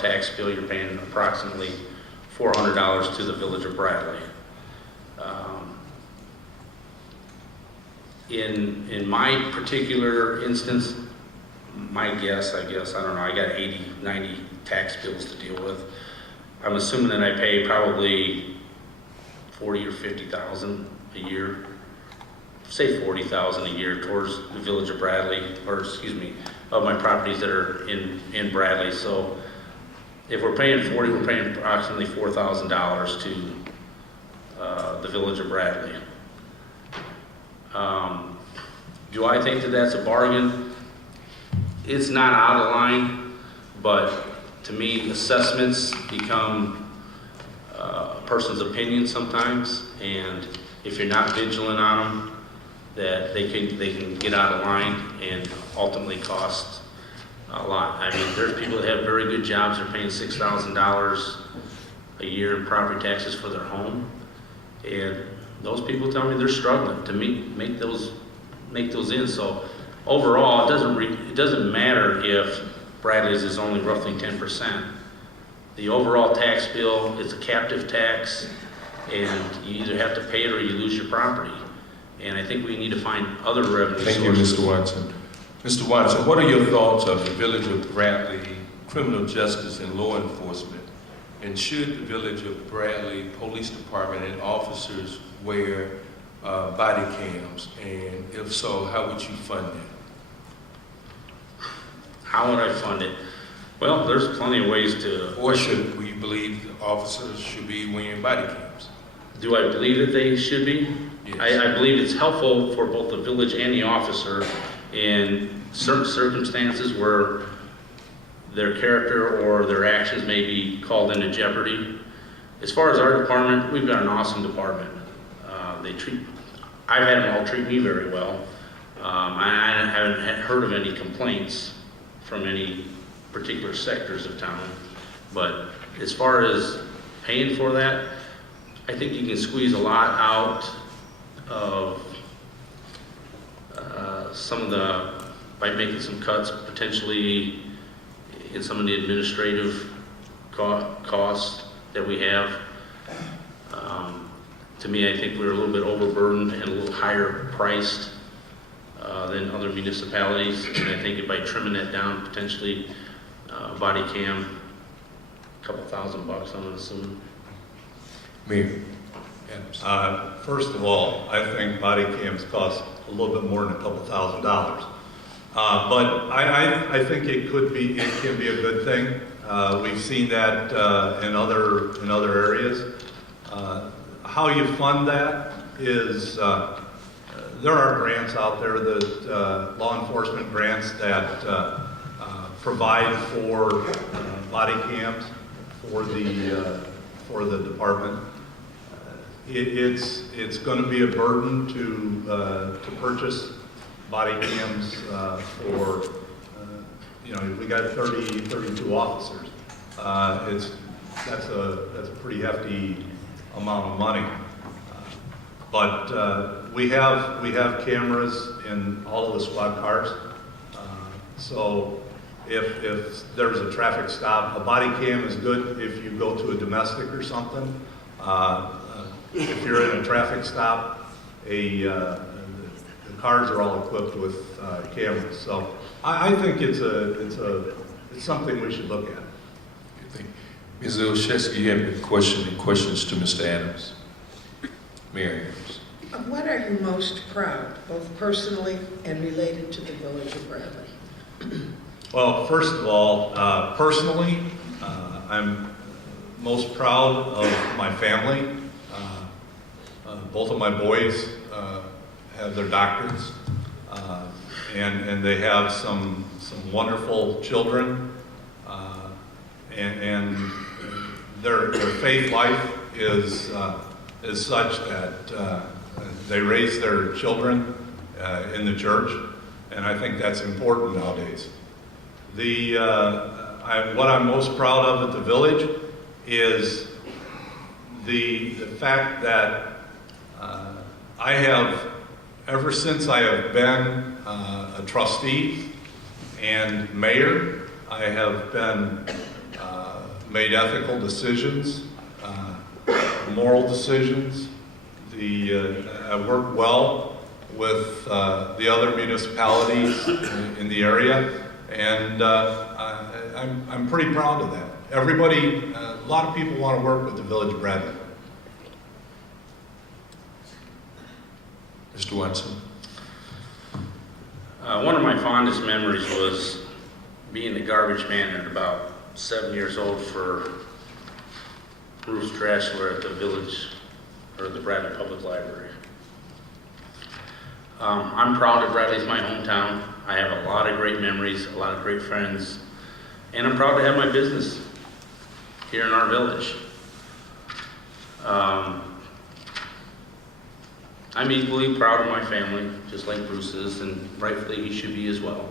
tax bill, you're paying approximately $400 to the Village of Bradley. In my particular instance, my guess, I don't know, I got 80, 90 tax bills to deal with. I'm assuming that I pay probably 40 or 50,000 a year, say 40,000 a year towards the Village of Bradley, or excuse me, of my properties that are in Bradley. So if we're paying 40, we're paying approximately $4,000 to the Village of Bradley. Do I think that that's a bargain? It's not out of line, but to me, assessments become a person's opinion sometimes, and if you're not vigilant on them, that they can get out of line and ultimately cost a lot. I mean, there's people that have very good jobs, they're paying $6,000 a year in property taxes for their home, and those people tell me they're struggling to make those in. So overall, it doesn't matter if Bradley's is only roughly 10%. The overall tax bill is a captive tax, and you either have to pay it or you lose your property. And I think we need to find other revenue sources. Thank you, Mr. Watson. Mr. Watson, what are your thoughts of the Village of Bradley criminal justice and law enforcement? And should the Village of Bradley Police Department and officers wear body cams? And if so, how would you fund it? How would I fund it? Well, there's plenty of ways to... Or should we believe the officers should be wearing body cams? Do I believe that they should be? Yes. I believe it's helpful for both the village and the officer in certain circumstances where their character or their actions may be called into jeopardy. As far as our department, we've got an awesome department. I've had them all treat me very well. I haven't heard of any complaints from any particular sectors of town. But as far as paying for that, I think you can squeeze a lot out of by making some cuts potentially in some of the administrative costs that we have. To me, I think we're a little bit overburdened and a little higher priced than other municipalities. And I think by trimming that down, potentially body cam, a couple $1,000, I'm assuming. Mayor. First of all, I think body cams cost a little bit more than a couple $1,000. But I think it can be a good thing. We've seen that in other areas. How you fund that is there are grants out there that law enforcement grants that provide for body cams for the department. It's going to be a burden to purchase body cams for we got 32 officers. That's a pretty hefty amount of money. But we have cameras in all of the squad cars. So if there's a traffic stop, a body cam is good if you go to a domestic or something. If you're in a traffic stop, the cars are all equipped with cameras. So I think it's something we should look at. Ms. Olszewski, you have any questions to Mr. Adams? Mayor Adams. What are you most proud, both personally and related to the Village of Bradley? Well, first of all, personally, I'm most proud of my family. Both of my boys have their doctorates, and they have some wonderful children, and their faith life is such that they raise their children in the church, and I think that's important nowadays. What I'm most proud of at the village is the fact that I have, ever since I have been a trustee and mayor, I have been made ethical decisions, moral decisions. I worked well with the other municipalities in the area, and I'm pretty proud of that. Everybody, a lot of people want to work with the Village of Bradley. Mr. Watson. One of my fondest memories was being the garbage man at about 7 years old for Bruce Drashler at the village, or the Bradley Public Library. I'm proud that Bradley's my hometown. I have a lot of great memories, a lot of great friends, and I'm proud to have my business here in our village. I'm equally proud of my family, just like Bruce is, and rightfully he should be as well.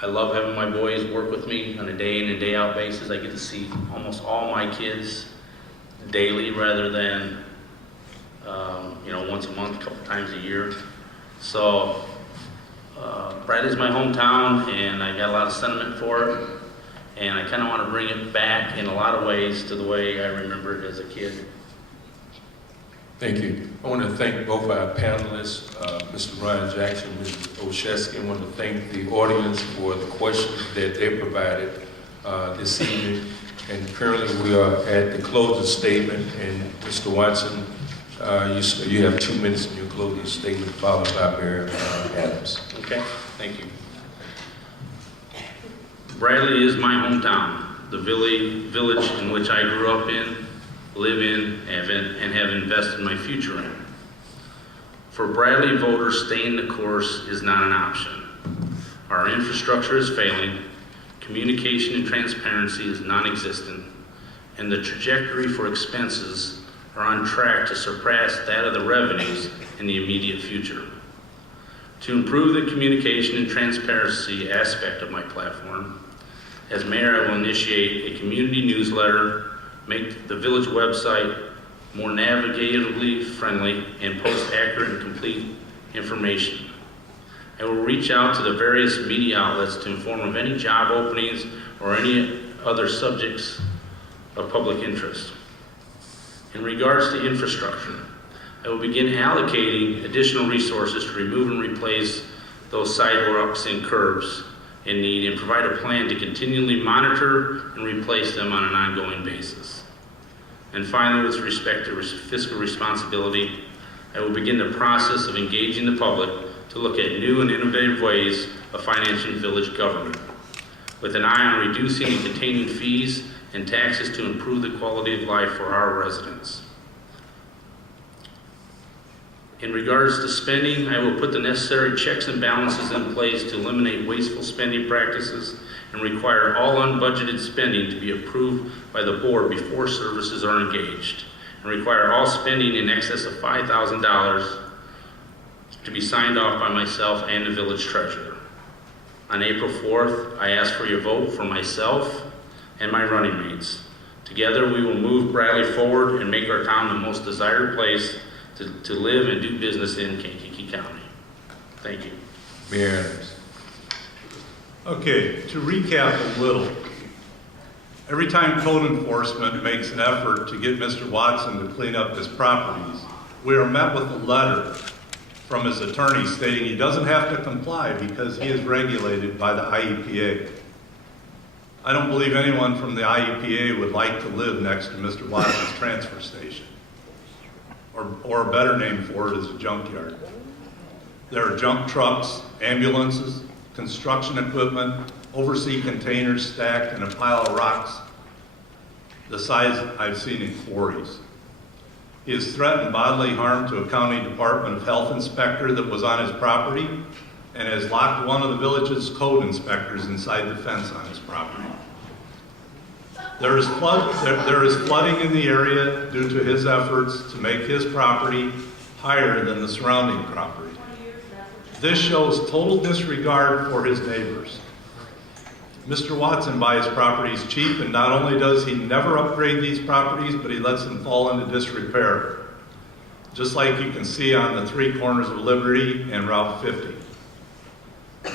I love having my boys work with me on a day in and day out basis. I get to see almost all my kids daily rather than once a month, a couple times a year. So Bradley's my hometown, and I got a lot of sentiment for it, and I kind of want to bring it back in a lot of ways to the way I remember it as a kid. Thank you. I want to thank both our panelists, Mr. Ryan Jackson and Mrs. Olszewski. I want to thank the audience for the questions that they provided this evening. And currently we are at the closing statement, and Mr. Watson, you have 2 minutes in your closing statement, followed by Mayor Adams. Okay, thank you. Bradley is my hometown, the village in which I grew up in, live in, and have invested my future in. For Bradley voters, staying the course is not an option. Our infrastructure is failing, communication and transparency is non-existent, and the trajectory for expenses are on track to surpass that of the revenues in the immediate future. To improve the communication and transparency aspect of my platform, as mayor, I will initiate a community newsletter, make the village website more navigatively friendly, and post accurate and complete information. I will reach out to the various media outlets to inform of any job openings or any other subjects of public interest. In regards to infrastructure, I will begin allocating additional resources to remove and replace those sidewalks and curbs in need, and provide a plan to continually monitor and replace them on an ongoing basis. And finally, with respect to fiscal responsibility, I will begin the process of engaging the public to look at new and innovative ways of financing village government, with an eye on reducing and containing fees and taxes to improve the quality of life for our residents. In regards to spending, I will put the necessary checks and balances in place to eliminate wasteful spending practices and require all unbudgeted spending to be approved by the board before services are engaged, and require all spending in excess of $5,000 to be signed off by myself and the village treasurer. On April 4th, I ask for your vote for myself and my running mates. Together, we will move Bradley forward and make our town the most desired place to live and do business in Kankakee County. Thank you. Mayor Adams. Okay, to recap a little, every time code enforcement makes an effort to get Mr. Watson to clean up his properties, we are met with a letter from his attorney stating he doesn't have to comply because he is regulated by the IEPA. I don't believe anyone from the IEPA would like to live next to Mr. Watson's transfer station. Or a better name for it is a junkyard. There are junk trucks, ambulances, construction equipment, overseas containers stacked in a pile of rocks the size I've seen in quarries. He has threatened bodily harm to a county Department of Health inspector that was on his property, and has locked one of the village's code inspectors inside the fence on his property. There is flooding in the area due to his efforts to make his property higher than the surrounding property. This shows total disregard for his neighbors. Mr. Watson buys properties cheap, and not only does he never upgrade these properties, but he lets them fall into disrepair, just like you can see on the 3 corners of Liberty and Route 50.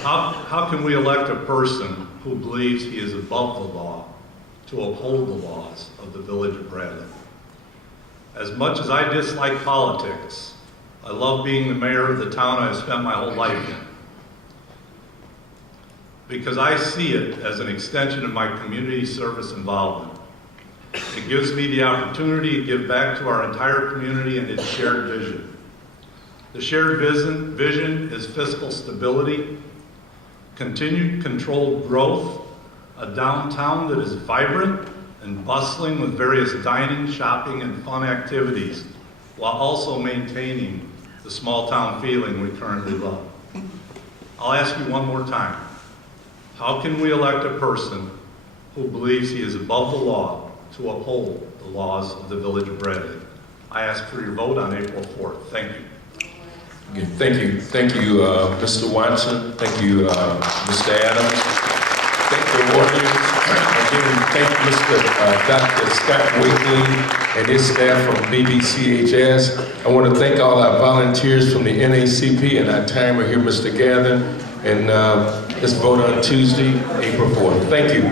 How can we elect a person who believes he is above the law to uphold the laws of the Village of Bradley. As much as I dislike politics, I love being the mayor of the town I've spent my whole life in, because I see it as an extension of my community service involvement. It gives me the opportunity to give back to our entire community and its shared vision. The shared vision is fiscal stability, continued controlled growth, a downtown that is vibrant and bustling with various dining, shopping, and fun activities, while also maintaining the small town feeling we currently love. I'll ask you one more time. How can we elect a person who believes he is above the law to uphold the laws of the Village of Bradley? I ask for your vote on April 4th. Thank you. Again, thank you, Mr. Watson. Thank you, Mr. Adams. Thank the audience. Again, thank Mr. Dr. Scott Wakely and his staff from BBCHS. I want to thank all our volunteers from the NACP and our timer here, Mr. Gather. And let's vote on Tuesday, April 4th. Thank you.